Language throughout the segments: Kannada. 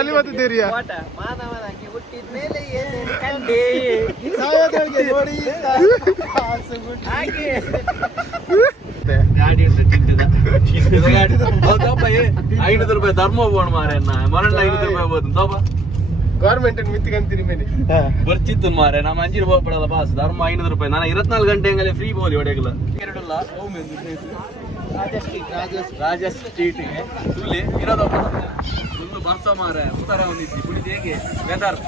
ಅಲ್ಲಿ ಬತ್ತಿದ್ದೀರಿಯ ಮಾನವನಾಗಿ ಹುಟ್ಟಿದ ಮೇಲೆ ಏನೇನು ಕಂಡೆ ನೋಡಿ ಹಾಗೆ ಗಾಡಿ ಉಂಟು ಚಿಂತಿದ ಗಾಡಿ 500 ರೂಪಾಯಿ ಧರ್ಮ ಹೋಗೋಣ ಮಾರೆ ಮರಣ 500 ರೂಪಾಯಿ ಹೋಗುದು ತೋಪ ಗೌರ್ಮೆಂಟ್ ಮಿತ್ತಿಗಂತೀನಿ ಮೇಲೆ ಬರ್ಚಿತ್ತು ಮಾರೆ ನಮ್ಮ ಅಂಜಿರು ಹೋಗ್ಬಿಡಲ್ಲ ಬಾಸ್ ಧರ್ಮ 500 ರೂಪಾಯಿ ನಾನು 24 ಗಂಟೆ ಹಂಗಲ್ಲೇ ಫ್ರೀ ಬೋಲಿ ಹೊಡೆಯಲ್ಲ ಎರಡಲ್ಲ ರಾಜ ಸ್ಟ್ರೀಟ್ ಇಲ್ಲಿ ಇರೋದು ಫುಲ್ ಬರ್ಸ ಮಾರೆ ಉತ್ತರ ಒಂದಿತ್ತು ಕುಡಿದು ಹೇಗೆ ವೆದರ್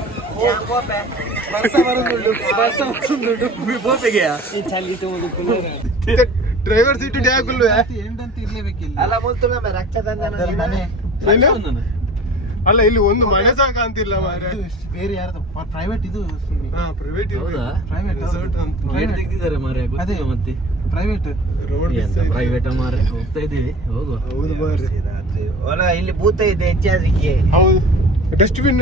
ಡ್ರೈವರ್ ಸೀಟ್ ಅಲ್ಲ ಅಲ್ಲ ಇಲ್ಲಿ ಒಂದು ಮನೆ ಸಾಕ ಅಂತಿಲ್ಲ ಮಾರೆ ಬೇರೆ ಯಾರ್ದು ಪ್ರೈವೇಟ್ ಇದು ಪ್ರೈವೇಟ್ ಪ್ರೈವೇಟ್ ತೆಗ್ದಿದ್ದಾರೆ ಮಾರೆ ಗೊತ್ತಿಲ್ಲ ಮತ್ತೆ ಪ್ರೈವೇಟ್ ರೋಡ್ ಪ್ರೈವೇಟ್ ಮಾರೆ ಹೋಗ್ತಾ ಇದೀವಿ ಹೋಗುವ ಹೌದು ಮಾರೆ ಹೊಲ ಇಲ್ಲಿ ಭೂತ ಇದೆ ಹೆಚ್ಚಾದಕ್ಕೆ ಹೌದು ಡಸ್ಟ್ಬಿನ್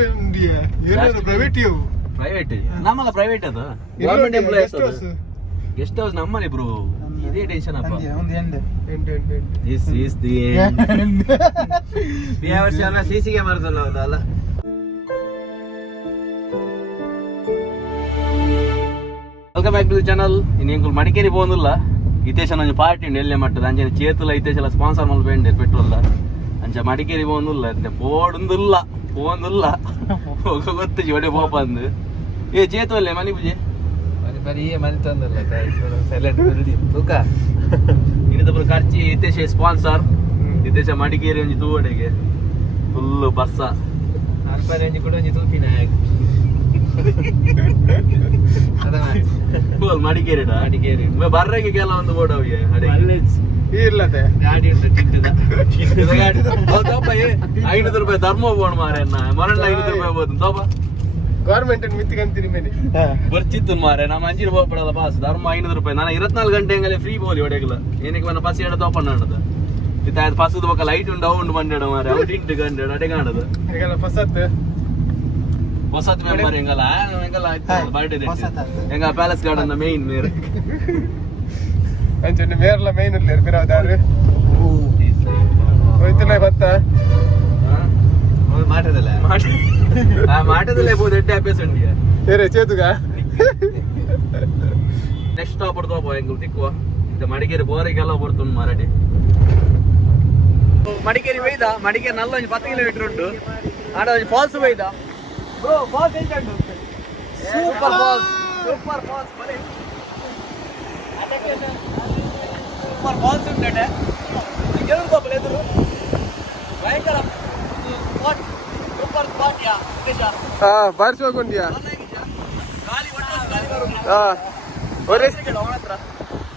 ಏನಾದ್ರು ಪ್ರೈವೇಟ್ ಇವು ಪ್ರೈವೇಟ್ ನಮ್ಮಲ್ಲ ಪ್ರೈವೇಟ್ ಅದು ಗವರ್ಮೆಂಟ್ ಎಂಪ್ಲಾಯೀಸ್ ಗೆಸ್ಟ್ ಹೌಸ್ ನಮ್ಮನೆ ಬ್ರೋ ಇದೇ ಟೆನ್ಷನ್ ಅಪ್ಪ ದಿಸ್ ಈಸ್ ದಿ ಎಂಡ್ ಬಿಯಾವರ್ಸ್ ಎಲ್ಲ ಸಿಸಿ ಕ್ಯಾಮೆರಾಸ್ ಅಲ್ಲ welcome back to the channel ಇನ್ನೇನು ಮಡಿಕೇರಿ പോകുന്നിಲ್ಲ ಇತೇಶ ನಂಜು ಪಾರ್ಟಿ ಉಂಡು ಎಲ್ಲೇ ಮಟ್ಟದ ಅಂಚೆ ಚೇತುಲ ಇತೇಶಲ್ಲ ಸ್ಪಾನ್ಸರ್ ಮಲ್ ಬೇಂಡೆ ಪೆಟ್ರೋಲ್ ಅಂಚೆ ಮಡಿಕೇರಿ പോകുന്നിಲ್ಲ ಅಂತೆ ಪೋಡುಂದಿಲ್ಲ പോകുന്നിಲ್ಲ ಹೋಗ ಗೊತ್ತು ಜೋಡಿ ಪೋಪ ಅಂದು ಏ ಚೇತು ಅಲ್ಲೇ ಮನೆ ಪೂಜೆ ಮನೆ ತಂದಲ್ಲ ಸೆಲೆಕ್ಟ್ ತೂಕ ಇನ್ನೊಬ್ಬರು ಖರ್ಚಿ ಇತೇಶ ಸ್ಪಾನ್ಸರ್ ಇತೇಶ ಮಡಿಕೇರಿ ಒಂಜಿ ತೂವಡೆಗೆ ಫುಲ್ ಬಸ್ಸ ಅರ್ಪರೇಂಜಿ ಕೂಡ ಒಂಜಿ ತೂಪಿನ ಮಡಿಕೇರಿ ಬರ್ರಗೆ ಕೆಲ ಒಂದು ಓಡವ್ಗೆ ಇರ್ಲತೆ ಗಾಡಿ ಉಂಟು ಚಿಂತಿದ ಗಾಡಿ 500 ರೂಪಾಯಿ ಧರ್ಮ ಹೋಗೋಣ ಮಾರೆ ಮರಣ 500 ರೂಪಾಯಿ ಹೋಗುದು ತೋಪ ಗೌರ್ಮೆಂಟ್ ಮಿತ್ತಿಗಂತೀನಿ ಮೇಲೆ ಬರ್ಚಿತ್ತು ಮಾರೆ ನಮ್ಮ ಅಂಜಿರು ಹೋಗ್ಬಿಡಲ್ಲ ಬಾಸ್ ಧರ್ಮ 500 ರೂಪಾಯಿ ನಾನು 24 ಗಂಟೆ ಹಂಗಲ್ಲೇ ಫ್ರೀ ಬೋಲಿ ಹೊಡೆಯಲ್ಲ ಏನಕ್ಕೆ ಮನ ಪಸಿ ಎಡ ತೋಪಣ್ಣ ಅನ್ನದ ಇತ್ತಾಯ್ತು ಪಸದ ಬಕ್ಕ ಲೈಟ್ ಉಂಟು ಅವು ಉಂಟು ಮಂಡ್ಯಾಡ ಮಾರೆ ಔಟ್ ಇಂಟು ಗಂಟೆ ಅಡೆ ಕಾಣದು ಈಗೆಲ್ಲ ಹೊಸತ್ ಮೆಂಬರ್ ಹೆಂಗಲ್ಲ ಬರ್ಡೇ ಹೆಂಗ ಪ್ಯಾಲೇಸ್ ಗಾರ್ಡನ್ ಮೇನ್ ಮೇರೆ ಅಂಚೆ ಮೇರ್ಲ ಮೇನ್ ಇರ್ಲಿ ಬಿರಾದಾರು ಹೋಯ್ತಿಲ್ಲ ಬತ್ತ ಮಾಟದಲ್ಲೇ ಬೋದು ಎಡ್ಡೆ ಅಭ್ಯಾಸ ಉಂಟು ಬೇರೆ ಚೇತುಗ ನೆಕ್ಸ್ಟ್ ಸ್ಟಾಪ್ ಹೊಡ್ತೋಪ ಹೆಂಗ್ ತಿಕ್ಕುವ ಮಡಿಕೇರಿ ಬೋರಿಗೆಲ್ಲ ಬರ್ತುಂಡು ಮಾರಾಟಿ ಮಡಿಕೇರಿ ಬೈದ ಮಡಿಕೇರಿ ನಲ್ಲ ಒಂದು 10 ಕಿಲೋಮೀಟರ್ ಉಂಟು ಆಡ ಒಂದು ಫಾಲ್ಸ್ ಬೈದ ಬ್ರೋ ಫಾಲ್ಸ್ ಎಂಟು ಸೂಪರ್ ಫಾಲ್ಸ್ ಬರೀ ಸೂಪರ್ ಫಾಲ್ಸ್ ಉಂಟು ಗೆಲ್ಕೋಪಲ್ಲ ಎದುರು ಭಯಂಕರ ಸೂಪರ್ ಸ್ಪಾಟ್ ಯಾ ಬಾರಿಸಿ ಹೋಗ್ಕೊಂಡಿಯಾ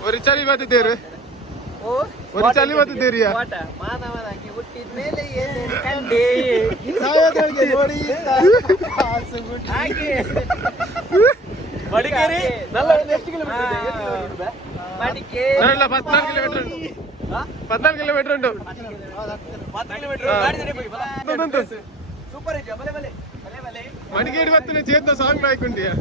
ஒரு ಚಳಿ ಬರ್ತಿದ್ದೀರಿ ஒரு ಚಳಿ ಬರ್ತಿದ್ದೀರಿ ಮಾನವನಾಗಿ ಹುಟ್ಟಿದ ಮೇಲೆ ಏನೇನು ಕಂಡೆ ನೋಡಿ ಹಾಗೆ ಮಡಿಕೇರಿ ಎಷ್ಟು ಕಿಲೋಮೀಟರ್ ಮಡಿಕೇರಿ 14 ಕಿಲೋಮೀಟರ್ ಉಂಟು 14 ಕಿಲೋಮೀಟರ್ ಉಂಟು 10 ಕಿಲೋಮೀಟರ್ ಸೂಪರ್ ಇದೆಯಾ ಬಲೆ ಬಲೆ ಬಲೆ ಬಲೆ ಮಡಿಕೇರಿ ಬತ್ತನೆ ಚೇತ ಸಾಂಗ್ ಹಾಕೊಂಡಿಯಾ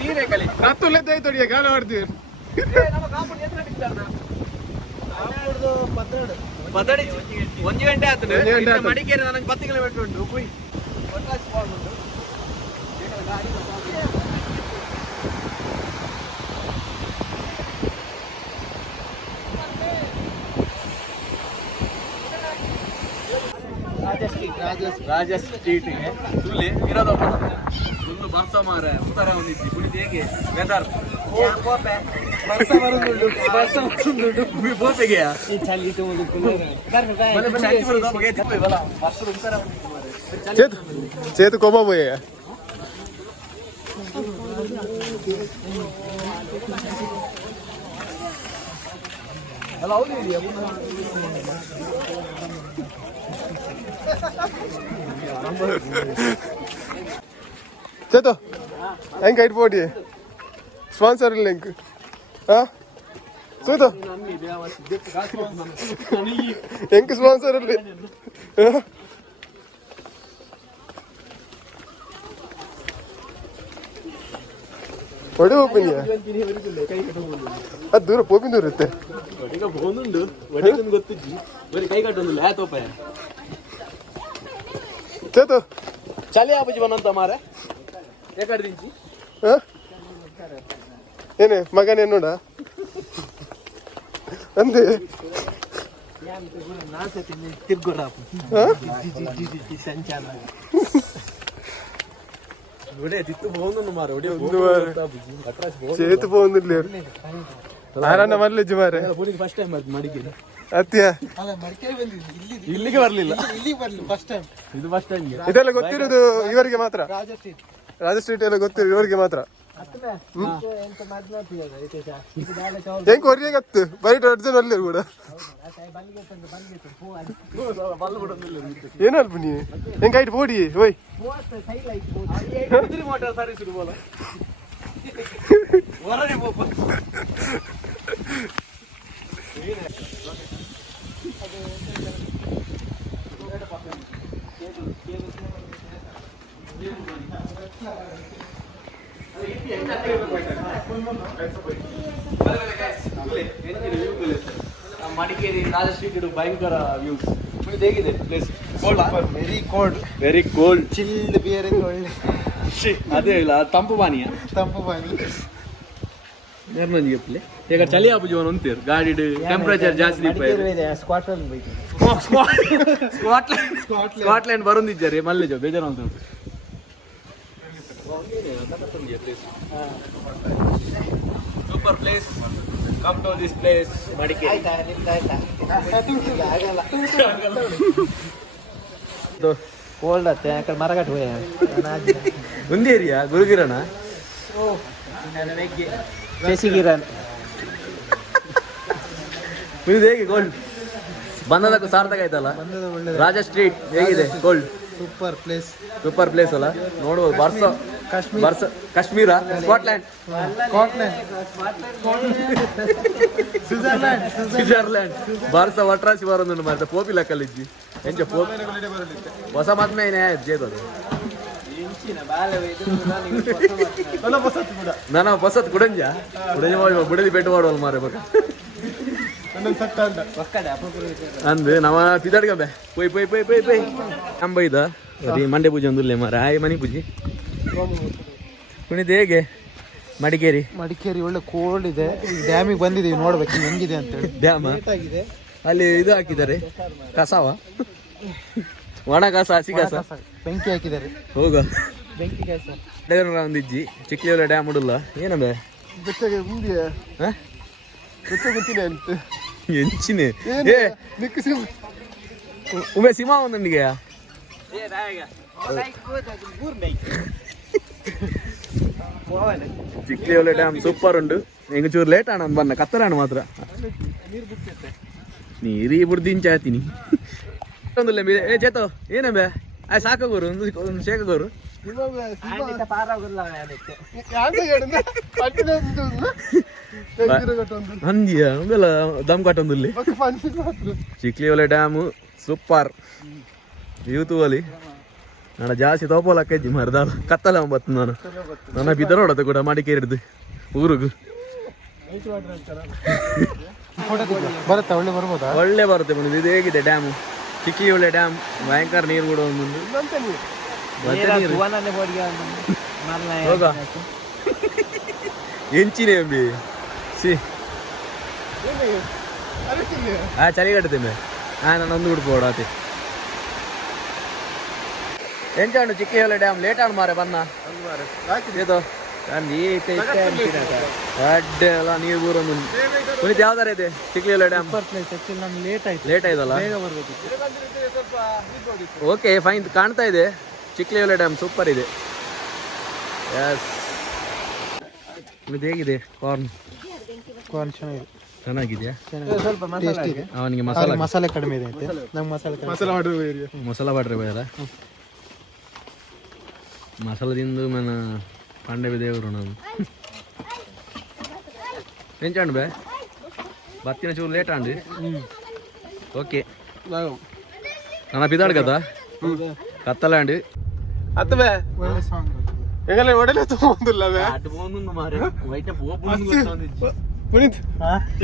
ನೀರೇ ಕಲಿ ಹತ್ತುಲೆದ್ದು ತೊಡಿಯ ಗಾಳ ಹೊಡ್ತೀವಿ ಒಂದು ಗಂಟೆ ಆಗ್ತದೆ ಮಡಿಕೇರಿ ನನಗೆ 10 ಕಿಲೋಮೀಟರ್ ಉಂಟು ರಾಜ ಸ್ಟ್ರೀಟ್ ಇಲ್ಲಿ ಇರೋದು ಫುಲ್ ಬರ್ಸ ಮಾರೆ ಉತ್ತರ ಒಂದಿತ್ತು ಕುಡಿದು ಹೇಗೆ ವೆದರ್ ಚೇತು ಕೋಮ ಬೋಯ ಅಲ್ಲ ಹೌದು ಇದೆಯಾ ಚೇತು ಹೆಂಗೆ ಐಟ್ ಬೋಡಿ ಸ್ಪಾನ್ಸರ್ ಲಿಂಕ್ ಚೇತು ಹೆಂಗೆ ಸ್ಪಾನ್ಸರ್ ಅಲ್ಲಿ ಒಡೆ ಓಪನ್ ಅದು ದೂರ ಪೋಪಿನ ದೂರ ಇರುತ್ತೆ ಹೋಗುಂಡು ಒಡೆಗೊಂದು ಗೊತ್ತಿದ್ದಿ ಬರೀ ಕೈ ಕಟ್ಟೊಂದಿಲ್ಲ ಆಯ್ತೋಪಾಯ ಚೇತು ಚಲಿ ಆಪುಜಿ ಬನ್ನಂತ ಮಾರೆ ಏಕಾಡ್ದಿಂಚಿ ಏನೇ ಮಗನೇ ನೋಡ ಅಂದೆ చేతి పోంది ಆರನ್ನ ಮರ್ಲಿಜ್ಜು ಮಾರೆ ಫಸ್ಟ್ ಟೈಮ್ ಮಡಿಕೇರಿ ಅತ್ಯ ಇಲ್ಲಿಗೆ ಬರ್ಲಿಲ್ಲ ಫಸ್ಟ್ ಟೈಮ್ ಇದು ಫಸ್ಟ್ ಟೈಮ್ ಇದೆಲ್ಲ ಗೊತ್ತಿರೋದು ಇವರಿಗೆ ಮಾತ್ರ ರಾಜ ಸ್ಟ್ರೀಟ್ ಎಲ್ಲ ಗೊತ್ತಿರೋದು ಇವರಿಗೆ ಮಾತ್ರ ಹೆಂಗ್ ಹೊರಿಯಾಗತ್ತು ಬರೀ ಅರ್ಜನ್ ಅಲ್ಲಿ ಕೂಡ ಏನಲ್ಪ ನೀ ಹೆಂಗ್ ಆಯ್ತು ಬೋಡಿ ಓಯ್ ಮಡಿಕೇರಿ ರಾಜ ಸ್ಟ್ರೀಟ್ ಭಯಂಕರ ವ್ಯೂಸ್ ಹೇಗಿದೆ place very cold chilled beer ಒಳ್ಳೆ ಅದೇ ಇಲ್ಲ ತಂಪು ಪಾನೀಯ ತಂಪು ಪಾನಿ ನಿರ್ಮಂಜಿಗೆ ಈಗ ಚಳಿ ಆಪು ಜೀವನ ಅಂತೀರ್ ಗಾಡಿ ಟೆಂಪರೇಚರ್ ಜಾಸ್ತಿ ಸ್ಕಾಟ್ಲ್ಯಾಂಡ್ ಬರೋದಿದ್ದಾರೆ ಮಲ್ಲೇಜ್ ಬೇಜಾರು ಅಂತ super place come to this place Madikeri cold ಅತ್ತೆ ಯಾಕಂದ್ರೆ ಮರಗಟ್ಟು ಹೋಯ ಒಂದು ಏರಿಯಾ ಗುರುಗಿರಣ ಶಶಿಗಿರಣ್ ಇದು ಹೇಗೆ ಗೋಲ್ಡ್ ಬಂದದಕ್ಕೂ ಸಾರ್ಥಕ ಆಯ್ತಲ್ಲ ರಾಜ ಸ್ಟ್ರೀಟ್ ಹೇಗಿದೆ ಗೋಲ್ಡ್ ಸೂಪರ್ ಪ್ಲೇಸ್ ಅಲ್ಲ ನೋಡ್ಬೋದು ಕಾಶ್ಮೀರ ಸ್ಕಾಟ್ಲ್ಯಾಂಡ್ ಸ್ವಿಟ್ಜರ್ಲ್ಯಾಂಡ್ ಬಾರ್ಸ ವಟ್ರಾಸಿ ಬರೋದು ಮಾರ್ತ ಪೋಪಿ ಲೆಕ್ಕಲ್ಲಿದ್ದಿ ಎಂಚ ಪೋಪಿ ಹೊಸ ಮಾತ್ಮೆ ಏನೇ ಜೇದದು ನಾನು ಬಸತ್ ಕುಡಂಜ ಬುಡದಿ ಬೆಟ್ಟು ಮಾಡುವಲ್ಲ ಮಾರೆ ಬಕ ಅಂದ್ ನಾವ ತಿದ್ದಾಡ್ಕಂಬೆ ಪೊಯ್ ಪೊಯ್ ಪೊಯ್ ಪೊಯ್ ಪೊಯ್ ಅಂಬ ಇದ ಮಂಡೆ ಪೂಜೆ ಒಂದಿಲ್ಲ ಮಾರ ಆಯ್ ಮನಿ ಪೂಜೆ ಕುಣಿದು ಹೇಗೆ ಮಡಿಕೇರಿ ಒಳ್ಳೆ ಕೋಲ್ಡ್ ಇದೆ ಡ್ಯಾಮಿಗೆ ಬಂದಿದ್ದೀವಿ ನೋಡ್ಬೇಕು ಹೆಂಗಿದೆ ಅಂತ ಹೇಳಿ ಡ್ಯಾಮ್ ಅಲ್ಲಿ ಇದು ಹಾಕಿದ್ದಾರೆ ಕಸವ ಒಣ ಕಸ ಹಸಿ ಕಸ ಬೆಂಕಿ ಹಾಕಿದ್ದಾರೆ ಹೋಗ ಬೆಂಕಿ ಕಾಸ ಒಂದಿಜ್ಜಿ ಚಿಕ್ಕಲಿಯವರ ಡ್ಯಾಮ್ ಉಡಲ್ಲ ಏನಂಬೆ ಬೆಚ್ಚಗೆ ಮುಂದೆ ಗೊತ್ತಿನ ಅಂತ ಎಂಚಿನೆ ಏ ಉಮೆ ಸಿಮಾ ಒಂದೊಂದಿಗೆ ಚಿಕ್ಕಲಿಯವರ ಡ್ಯಾಮ್ ಸೂಪರ್ ಉಂಟು ಹೆಂಗ ಚೂರು ಲೇಟ್ ಆಣ ಬನ್ನ ಕತ್ತರಾಣ ಮಾತ್ರ ನೀರಿ ಬುಡ್ದಿಂಚ ಆತೀನಿ ಒಂದಿಲ್ಲ ಏ ಚೇತೋ ಏನಂಬೆ ಆಯ್ ಸಾಕೋರು ಒಂದು ಶೇಕೋರು ಅಂದಿಯ ಒಂದಲ್ಲ ದಮ್ ಕಟ್ಟೊಂದಿಲ್ಲಿ ಚಿಕ್ಲಿವಲೆ ಡ್ಯಾಮು ಸೂಪರ್ ಯೂತುವಲಿ ನಾನು ಜಾಸ್ತಿ ತೋಪೋಲಕ್ಕಜ್ಜಿ ಮರ್ದಾಳ ಕತ್ತಲ ಬತ್ತು ನಾನು ನನ್ನ ಬಿದ್ದರ ಹೊಡತೆ ಕೂಡ ಮಡಿಕೇರಿಡ್ದು ಊರಿಗೂ ಬರುತ್ತಾ ಒಳ್ಳೆ ಬರ್ಬೋದಾ ಒಳ್ಳೆ ಬರುತ್ತೆ ಬಂದು ಇದು ಹೇಗಿದೆ ಡ್ಯಾಮು ಚಿಕ್ಲಿವಲೆ ಡ್ಯಾಮ್ ಭಯಂಕರ ನೀರು ಕೂಡ ಒಂದೊಂದು ಹೋಗ ಎಂಚಿನೇ ಅಂಬಿ ಸಿ ಚಳಿ ಕಟ್ಟುತ್ತೇವೆ ನಾನು ಒಂದು ಹುಡುಕೋಡಾತಿ ಎಂಚಾಣು ಚಿಕ್ಕೇವಲೆ ಡ್ಯಾಮ್ ಲೇಟ್ ಆಣ ಮಾರೆ ಬನ್ನ ಇದು ಅಡ್ಡೆ ಎಲ್ಲ ನೀರು ಬೂರೊಂದು ಕುಣಿತ ಯಾವ್ದಾರ ಇದೆ ಚಿಕ್ಕೇವಲೆ ಡ್ಯಾಮ್ ಲೇಟ್ ಆಯ್ತಲ್ಲ ಓಕೆ ಫೈನ್ ಕಾಣ್ತಾ ಇದೆ ಚಿಕ್ಕಲಿವಲೆ ಡ್ಯಾಮ್ ಸೂಪರ್ ಇದೆ ಎಸ್ ಇದು ಹೇಗಿದೆ ಕಾರ್ನ್ ಚೆನ್ನಾಗಿದೆಯಾ ಸ್ವಲ್ಪ ಅವನಿಗೆ ಮಸಾಲೆ ಕಡಿಮೆ ಇದೆ ಮಸಾಲ ಬಾಡ್ರೆ ಬೇಡ ಮಸಾಲ ತಿಂದು ಮನ ಪಾಂಡೆ ದೇವರು ನಾನು ಎಂಚಾಂಡು ಬೇ ಬತ್ತಿನ ಚೂರು ಲೇಟ್ ಆಂಡು ಓಕೆ ನನ್ನ ಬಿದ್ದಾಡ್ కదా కత్తలాండి అత్తబే ಎಂಗಲ್ಲ ಒಡಲೆ ತಗೊಂಡಿಲ್ಲವೇ ಅటు పోనుంది మారే వైట్ పోపుంది ಗೊತ್ತೊಂದಿ ಪುನೀತ್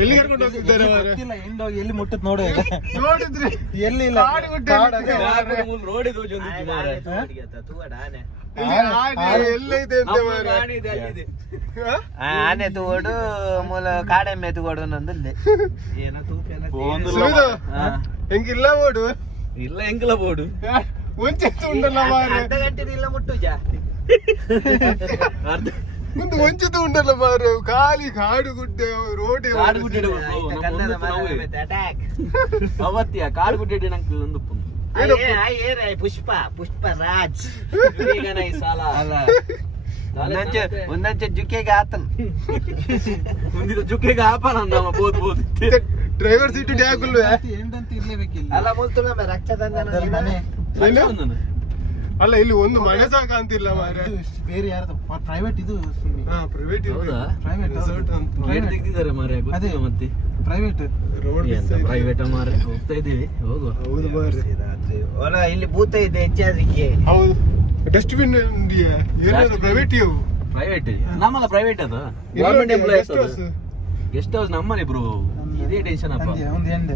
ಎಲ್ಲಿ ಕರ್ಕೊಂಡು ಹೋಗ್ತಿದ್ದಾರೆ ಮಾರ್ರೆ? ಎಂಡೋಗಿ ಎಲ್ಲಿ ಮುಟ್ಟತ್ ನೋಡು ನೋಡಿದ್ರಿ ಎಲ್ಲಿ ಇಲ್ಲ ಕಾಡು ಗುಡ್ಡೆ ರೋಡ್ ಇದು ಜೊಂದಿ ಮಾರೆ ಆನೆ ಎಲ್ಲೈತೆ ಅಂತ ಮಾರ್ರೆ? ಆನೆ ತೂಗೋಡು ಮೂಲ ಕಾಡೆಮ್ಮೆ ತೂಗೋಡು ನಂದಲ್ಲಿ ಸುಮಿದು, ಹೆಂಗಿಲ್ಲ ಓಡು ಇಲ್ಲ ಎಂಕಲ ಬೋಡು ಒಂಚೆ ಉಂಟಲ್ಲ ಮಾರ್ರೆ ಇಲ್ಲ ಮುಟ್ಟು ಜಾ ಮುಂದೆ ಒಂಚಿತ ಉಂಟಲ್ಲ ಮಾರ್ರೆ ಖಾಲಿ ಕಾಡು ಗುಡ್ಡೆ ರೋಡ್ ಕಾಡು ಗುಡ್ಡೆ ಅವತ್ಯ ಕಾಡು ಗುಡ್ಡೆ ನಂಗೆ ಒಂದು ಪುಷ್ಪ ರಾಜ್ ಸಾಲ ಒಂದಂಚೆ ಜುಕ್ಕೆಗೆ ಆತನ್ ಮುಂದಿನ ಜುಕ್ಕೆಗೆ ಆಪನಂದವ ಬೋದ್ ಬೋದ್ ಡ್ರೈವರ್ ಸೀಟ್ ಟ್ಯಾಗುಲ್ವೇ ಎಂದಂತ ಇರ್ಲೇಬೇಕಿಲ್ಲ ಅಲ್ಲ ಮುಲ್ತು ರಕ್ತದಂಗನ ಅಲ್ಲ ಇಲ್ಲಿ ಒಂದು ಮನೆ ಸಾಕ ಅಂತಿಲ್ಲ ಮಾರ್ರೆ. ಬೇರೆ ಯಾರ್ದು ಪ್ರೈವೇಟ್ ಇದು ಪ್ರೈವೇಟ್ ಹೌದಾ? ರೆಸಾರ್ಟ್ ಅಂತ ರೈಟ್ ತೆಗ್ದಿದ್ದಾರೆ ಮಾರ್ರೆ ಗೊತ್ತಿಲ್ಲ ಮತ್ತೆ ಪ್ರೈವೇಟ್ ರೋಡ್ ಪ್ರೈವೇಟ್ ಮಾರ್ರೆ ಹೋಗ್ತಾ ಇದೀವಿ ಹೋಗುವ ಹೌದು ಮಾರ್ರೆ ಹೊಲ ಇಲ್ಲಿ ಭೂತ ಇದೆ ಹೆಚ್ಚಾದಿಕ್ಕೆ ಹೌದು ಡಸ್ಟ್ಬಿನ್ ಏನಾದ್ರು ಪ್ರೈವೇಟ್ ಇವು ಪ್ರೈವೇಟ್ ನಮ್ಮಲ್ಲ ಪ್ರೈವೇಟ್ ಅದು ಗವರ್ಮೆಂಟ್ ಎಂಪ್ಲಾಯೀಸ್ ಅದು ಗೆಸ್ಟ್ ಹೌಸ್ ನಮ್ಮನೆ ಬ್ರೋ ಇದೇ ಟೆನ್ಷನ್ ಅಪ್ಪ ಒಂದು ಎಂಡ್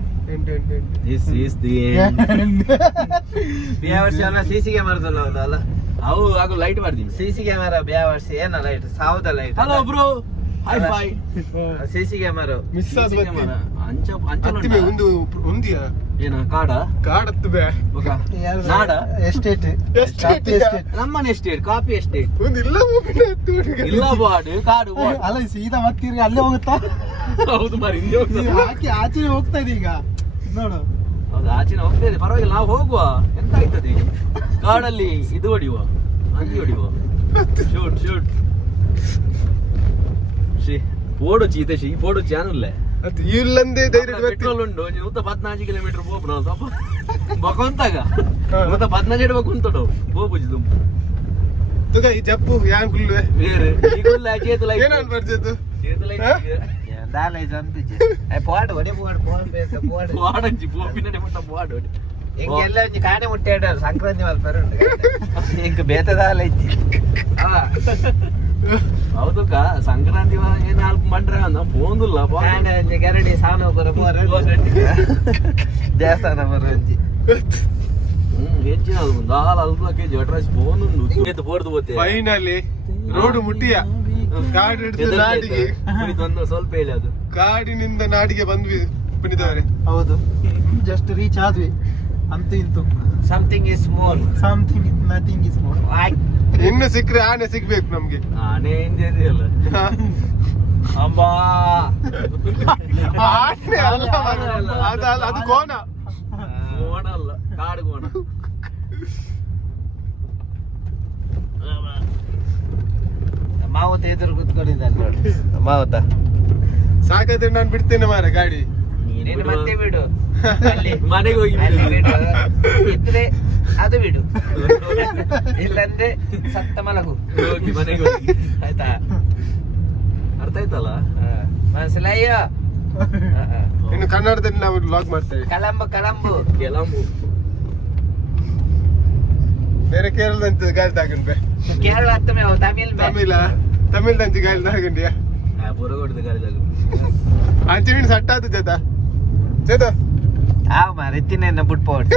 ದಿಸ್ ಈಸ್ ದಿ ಬ್ಯಾವರ್ಸಿ ಅಲ್ಲ ಸಿಸಿ ಕ್ಯಾಮೆರಾದಲ್ಲ ಅಲ್ಲ ಅವು ಆಗು ಲೈಟ್ ಮಾಡ್ತೀವಿ ಸಿಸಿ ಕ್ಯಾಮೆರಾ ಬ್ಯಾವರ್ಸಿ ಏನ ಲೈಟ್ ಸಾವುದ light hello bro hi fi CC camera miss ಆದ ಅಂಚ ಹತ್ತಿವೆ ಒಂದು ಒಂದಿಯಾ ಏನ ಕಾಡ ಕಾಡತ್ತು ಬೇ ನಾಡ ಎಸ್ಟೇಟ್ ನಮ್ಮನೆ ಎಸ್ಟೇಟ್ ಕಾಪಿ ಎಸ್ಟೇಟ್ ಒಂದು ಇಲ್ಲ ಇಲ್ಲ ಬಾಡು ಕಾಡು ಬಾಡು. ಅಲ್ಲ ಸೀದಾ ಮತ್ತಿರ್ಗಿ ಅಲ್ಲೇ ಹೋಗುತ್ತಾ ಹೌದು ಮಾರಿ ಹಿಂದೆ ಹೋಗ್ತದೆ ಹಾಕಿ ಆಚೆ ಹೋಗ್ತಾ ಇದೆ ಈಗ ನೋಡು ಹೌದು ಆಚಿನ ಹೋಗ್ತಾ ಇದೆ ಪರವಾಗಿಲ್ಲ ನಾವು ಹೋಗುವ ಎಂತ ಆಯ್ತದೆ ಕಾಡಲ್ಲಿ ಇದು ಹೊಡಿಯುವ ಅಂಗಿ ಹೊಡಿಯುವ ಶೂಟ್ ಶೂಟ್ పోడు చీతేసి పోడు ఛానల్లే ಅದು ಇಲ್ಲಂದೇ ಧೈರ್ಯ ಪೆಟ್ರೋಲ್ ಉಂಡು ನೂತ 14 ಕಿಲೋಮೀಟರ್ పోపు ನಾವು ತಪ್ಪ ಬಕೊಂತಾಗ ನೂತ 14 ಇಡಬೇಕು ಉಂಟು పోపుಜಿ ದುಂಪು ತುಗ ಈ ಜಪ್ಪು ಯಾನ್ ಕುಲ್ವೆ ಬೇರೆ ಈಗುಲ್ಲ చేతుల ಏನಾನ್ ಬರ್ಜದು చేతుల ದಾಲ ಇದು ಅಂತಿಜೆ ಐ ಪಾಡ್ ಒಡೆ ಪಾಡ್ ಬೇಕ ಪಾಡ್ ವಾಡಂಜಿ పోపినಡೆ ಮಟ್ಟ ಪಾಡ್ ಒಡೆ ಇಂಗೆಲ್ಲ ಒಂಜಿ ಕಾಣೆ ಮುಟ್ಟೆಡ ಸಂಕ್ರಾಂತಿ ಮಲ್ಪರು ಇಂಕ ಬೇತದಾಲ ಇಜ್ಜಿ ಹೌದಕ್ಕ ಸಂಕ್ರಾಂತಿ ಏನ್ ನಾಲ್ಕು ಮಂಡ್ರೆ ಅಂದ ಪೋಂದಿಲ್ಲ ಗರಡಿ ಸಾನ ಬರ ದೇವಸ್ಥಾನ ಬರಂಜಿ ಹೆಚ್ಚಿನ ಒಂದು 4 ಕೆಜಿ ಅಡ್ರೆಸ್ ಪೋನು ಪೋರ್ದು ಹೋತೆ ಫೈನಲಿ ರೋಡ್ ಮುಟ್ಟಿಯ ಕಾಡು ಹಿಡಿದು ನಾಡಿಗೆ ಒಂದು ಸ್ವಲ್ಪ ಹೇಳಿ ಅದು ಕಾಡಿನಿಂದ ನಾಡಿಗೆ ಬಂದ್ವಿ ಪುನಿದವರೇ ಹೌದು ಜಸ್ಟ್ ರೀಚ್ ಆದ್ವಿ ಅಂತೂ ಇಂತು something is more something nothing is more ಇನ್ನು ಸಿಕ್ಕ್ರೆ ಆನೆ ಸಿಗ್ಬೇಕು ನಮ್ಗೆ ಆನೆ ಹಿಂದಿದೆಯಲ್ಲ ಅಬ್ಬಾ ಆನೆ ಅಲ್ಲ ಅದು ಕೋಣ ಕೋಣ ಅಲ್ಲ ಕಾಡು ಕೋಣ ಮಾವತ ಎದುರು ಕುತ್ಕೊಂಡಿದ್ದಾನೆ ನೋಡಿ ಮಾವತ ಸಾಕಾದ್ರೆ ನಾನು ಬಿಡ್ತೇನೆ ಮಾರ ಗಾಡಿ ನೀನು ಮತ್ತೆ ಬಿಡು ಅಲ್ಲಿ ಮನೆಗೆ ಹೋಗಿ ಅಲ್ಲಿ ಬಿಡು ಇದ್ರೆ ಅದು ಬಿಡು ಇಲ್ಲಂದ್ರೆ ಸತ್ತ ಮಲಗು ಹೋಗಿ ಮನೆಗೆ ಹೋಗಿ ಆಯ್ತಾ ಅರ್ಥ ಆಯ್ತಲ್ಲ ಮನಸ್ಸಿಲಯ್ಯೋ ಇನ್ನು ಕನ್ನಡದಲ್ಲಿ ನಾವು ಲಾಗ್ ಮಾಡ್ತೇವೆ ಕಳಂಬು ಕಳಂಬು ಕೆಲಂಬು ಬೇರೆ ಕೇರಳದಂತ ಗಾಡಿ ತಗೊಂಡ್ರೆ ಕೇರಳ ಅತ್ತಮೆ ತಮಿಳ್ ತಮಿಳ್ದಂಚಿ ಗಾಡಿ ತಗೊಂಡ್ಯಾ ಪುರ ಕೊಡ್ದು ಗಾಡಿದಾಗ ಅಂಚಿನ ಸಟ್ಟಾದ ಚೇತ ಆವ್ ಮಾರ ಎತ್ತಿನ ಬಿಟ್ಪೋಟ್